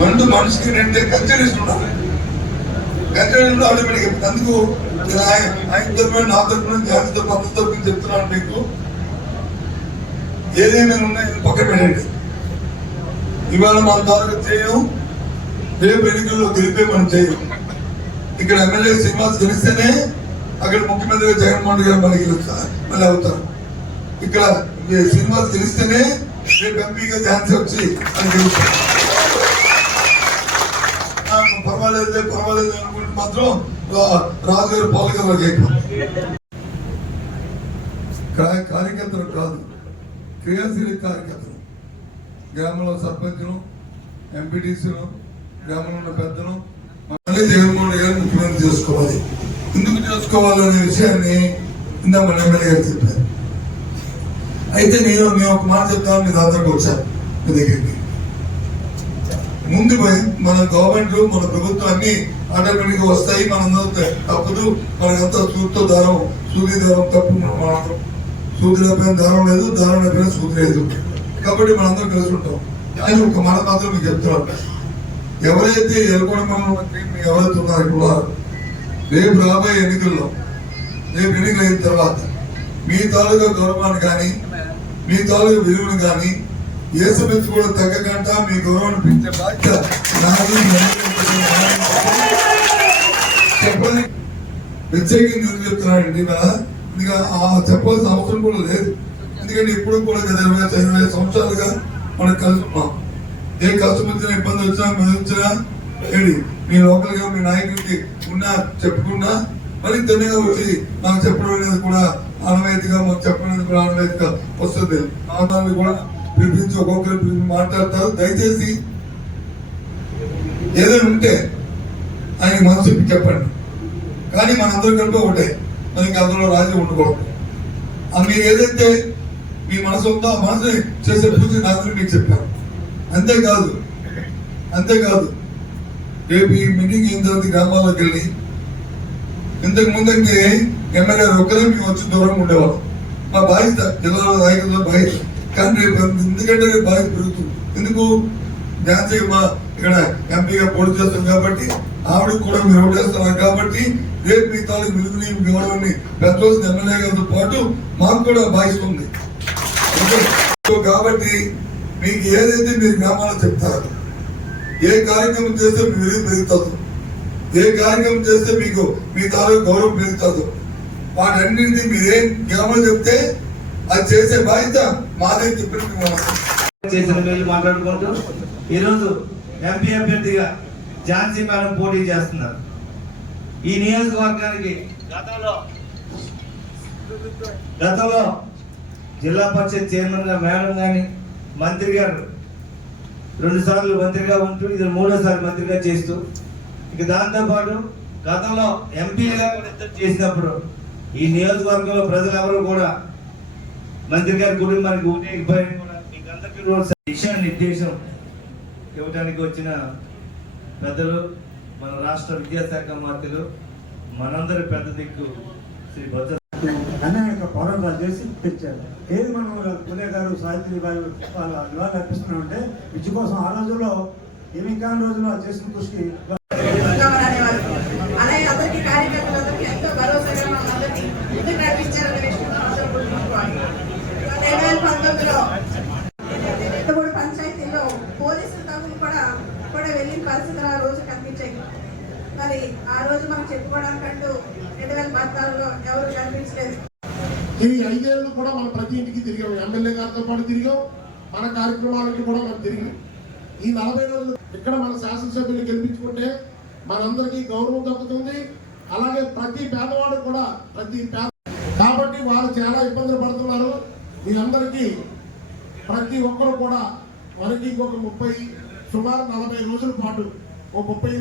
మందు మనిషికి రెండే కల్చరిస్తున్నాడు ఆటోమేటిక్. అందుకు ఆయన తరఫున నా తరఫున జాగ్రత్త పద్ధతి తరఫున చెప్తున్నాను. మీకు ఏదేమైనా ఉన్నాయని పక్కన పెట్టండి. ఇవాళ మన తాలూకా చేయం, రేపు ఎన్నికల్లో గెలిపే మనం చేయం. ఇక్కడ ఎమ్మెల్యే శ్రీనివాస్ గెలిస్తేనే అక్కడ ముఖ్యమంత్రిగా జగన్మోహన్ రెడ్డి గారు మళ్ళీ అవుతారు. ఇక్కడ శ్రీనివాస్ గెలిస్తేనే రేపు ఎంపీగా ఛాన్స్ వచ్చి అని గెలుస్తారు. పర్వాలేదు అనుకుంటే మాత్రం రాజుగారు పాలకవర్గ కార్యకర్తలు కాదు, క్రియాశీల కార్యకర్తలు, గ్రామంలో సర్పంచులు, ఎంపీటీసీలు, గ్రామంలో ఉన్న పెద్దలు మళ్ళీ జగన్మోహన్ రెడ్డి గారు ముఖ్యమంత్రి చేసుకోవాలి. ఎందుకు చేసుకోవాలనే విషయాన్ని ఇందా మన ఎమ్మెల్యే గారు చెప్పారు. అయితే మేము ఒక మాట చెప్తామని మీ దాదాపు వచ్చాను మీ దగ్గరికి. ముందు మన గవర్నమెంట్ మన ప్రభుత్వం అన్ని ఆటోమేటిక్ గా వస్తాయి. మనందరూ తప్పదు. మనకంతా సూదితో దారం, సూది దారం తప్పు మాత్రం. సూది లేకపోయిన దారం లేదు, దారం లేకపోయినా సూది లేదు. కాబట్టి మనందరం కలిసి ఉంటాం. కానీ ఒక మాట మాత్రం మీకు చెప్తున్నాను. ఎవరైతే ఎల్కొండ ఎవరైతే ఉన్నారో ఇప్పుడు రేపు రాబోయే ఎన్నికల్లో, రేపు ఎన్నికలు అయిన తర్వాత మీ తాలూకా గౌరవాన్ని కానీ మీ తాలూకా విలువను కానీ ఏ సమస్య కూడా తగ్గకుండా మీ గౌరవాన్ని పెంచే బాధ్యత నాది. చెప్పని ప్రత్యేకంగా ఎందుకు చెప్తున్నాడండి చెప్పాల్సిన అవసరం కూడా లేదు. ఎందుకంటే ఇప్పుడు కూడా 20 సంవత్సరాలుగా మనం కలిసి ఉన్నాం. ఏ కష్టం వచ్చినా, ఇబ్బంది వచ్చినా, మీద వచ్చినా ఏంటి మీ లోకల్ గా మీ నాయకుడికి ఉన్నా చెప్పుకున్నా మరి ధన్యంగా వచ్చి నాకు చెప్పడం అనేది కూడా ఆనవాయితీగా, మాకు చెప్పడం అనేది కూడా ఆనవాయితీగా వస్తుంది. ఆనాన్ని కూడా పిలిపించి ఒక్కొక్కరు పిలిపి మాట్లాడతారు. దయచేసి ఏదైనా ఉంటే ఆయన మనసు చెప్పండి. కానీ మనందరూ కలిపి ఒకటే, మనకి అందులో రాజీ ఉండకూడదు. మీరు ఏదైతే మీ మనసు ఉందో ఆ మనసుని చేసే పూజ నాకు మీకు చెప్పాను. అంతేకాదు రేపు ఈ మీటింగ్ అయిన తర్వాత గ్రామాల్లోకి వెళ్ళి ఇంతకు ముందంటే ఎమ్మెల్యే ఒక్కరే మేము వచ్చి దూరం ఉండేవాళ్ళం. మా బాధ్యత జిల్లాలో నాయకుల బాధ్యత. కానీ రేపు ఎందుకంటే రేపు బాధ్యత పెరుగుతుంది. ఎందుకు ఝాన్సీ మా ఇక్కడ ఎంపీగా పోటీ చేస్తాం కాబట్టి ఆవిడకి కూడా మీరు ఓటేస్తున్నారు కాబట్టి రేపు మీ తాలూకు విలువని గౌరవాన్ని పెద్దవలసిన ఎమ్మెల్యే గారితో పాటు మాకు కూడా బాధ్యత ఉంది. కాబట్టి మీకు ఏదైతే మీరు గ్రామాల్లో చెప్తారు, ఏ కార్యక్రమం చేస్తే మీ విలువ పెరుగుతుంది, ఏ కార్యక్రమం చేస్తే మీకు మీ తాలూకు గౌరవం పెరుగుతుంది, వాటన్నింటినీ మీరేం గ్రామంలో చెప్తే అది చేసే బాధ్యత మాదే చెప్పి మాట్లాడుకుంటూ ఈరోజు ఎంపీ అభ్యర్థిగా ఝాన్సీ మేడం పోటీ చేస్తున్నారు. ఈ నియోజకవర్గానికి గతంలో జిల్లా పరిషత్ చైర్మన్ గా మేడం గాని, మంత్రి గారు 2 సార్లు మంత్రిగా ఉంటూ ఇది 3వ మంత్రిగా చేస్తూ, ఇక దాంతో పాటు గతంలో ఎంపీగా చేసినప్పుడు ఈ నియోజకవర్గంలో ప్రజలెవరూ కూడా మంత్రి గారి కుటుంబానికి ఊరేగిపోయిన కూడా మీకందరికీ దిశా నిర్దేశం ఇవ్వడానికి వచ్చిన పెద్దలు, మన రాష్ట్ర విద్యాశాఖ మంత్రులు, మనందరి పెద్ద దిక్కు శ్రీ భద్ర అనేక పోరాటాలు చేసి తెచ్చారు. ఏది మనం పులే గారు, సావిత్రిబాయి వాళ్ళ నివాళులు అర్పిస్తున్నామంటే విద్య కోసం ఆ రోజుల్లో ఏమి కాని రోజుల్లో చేసిన కృషికి పంచాయతీలో పోలీసులు తగులు కూడా వెళ్ళిన పరిస్థితులు ఆ రోజు కనిపించాయి. మరి ఆ రోజు మనం చెప్పుకోవడానికంటూ 2016లో ఎవరు కనిపించలేదు. ఈ 5 ఏళ్ళు కూడా మనం ప్రతి ఇంటికి తిరిగాం. ఎమ్మెల్యే గారితో పాటు తిరిగాం. మన కార్యక్రమాలకి కూడా మనం తిరిగాం. ఈ 40 రోజులు ఇక్కడ మన శాసనసభ్యులు గెలిపించుకుంటే మనందరికీ గౌరవం దక్కుతుంది. అలాగే ప్రతి పేదవాడు కూడా కాబట్టి వారు చాలా ఇబ్బందులు పడుతున్నారు. మీ అందరికీ ప్రతి ఒక్కరు కూడా మనకి ఇంకొక సుమారు 40 రోజుల పాటు 38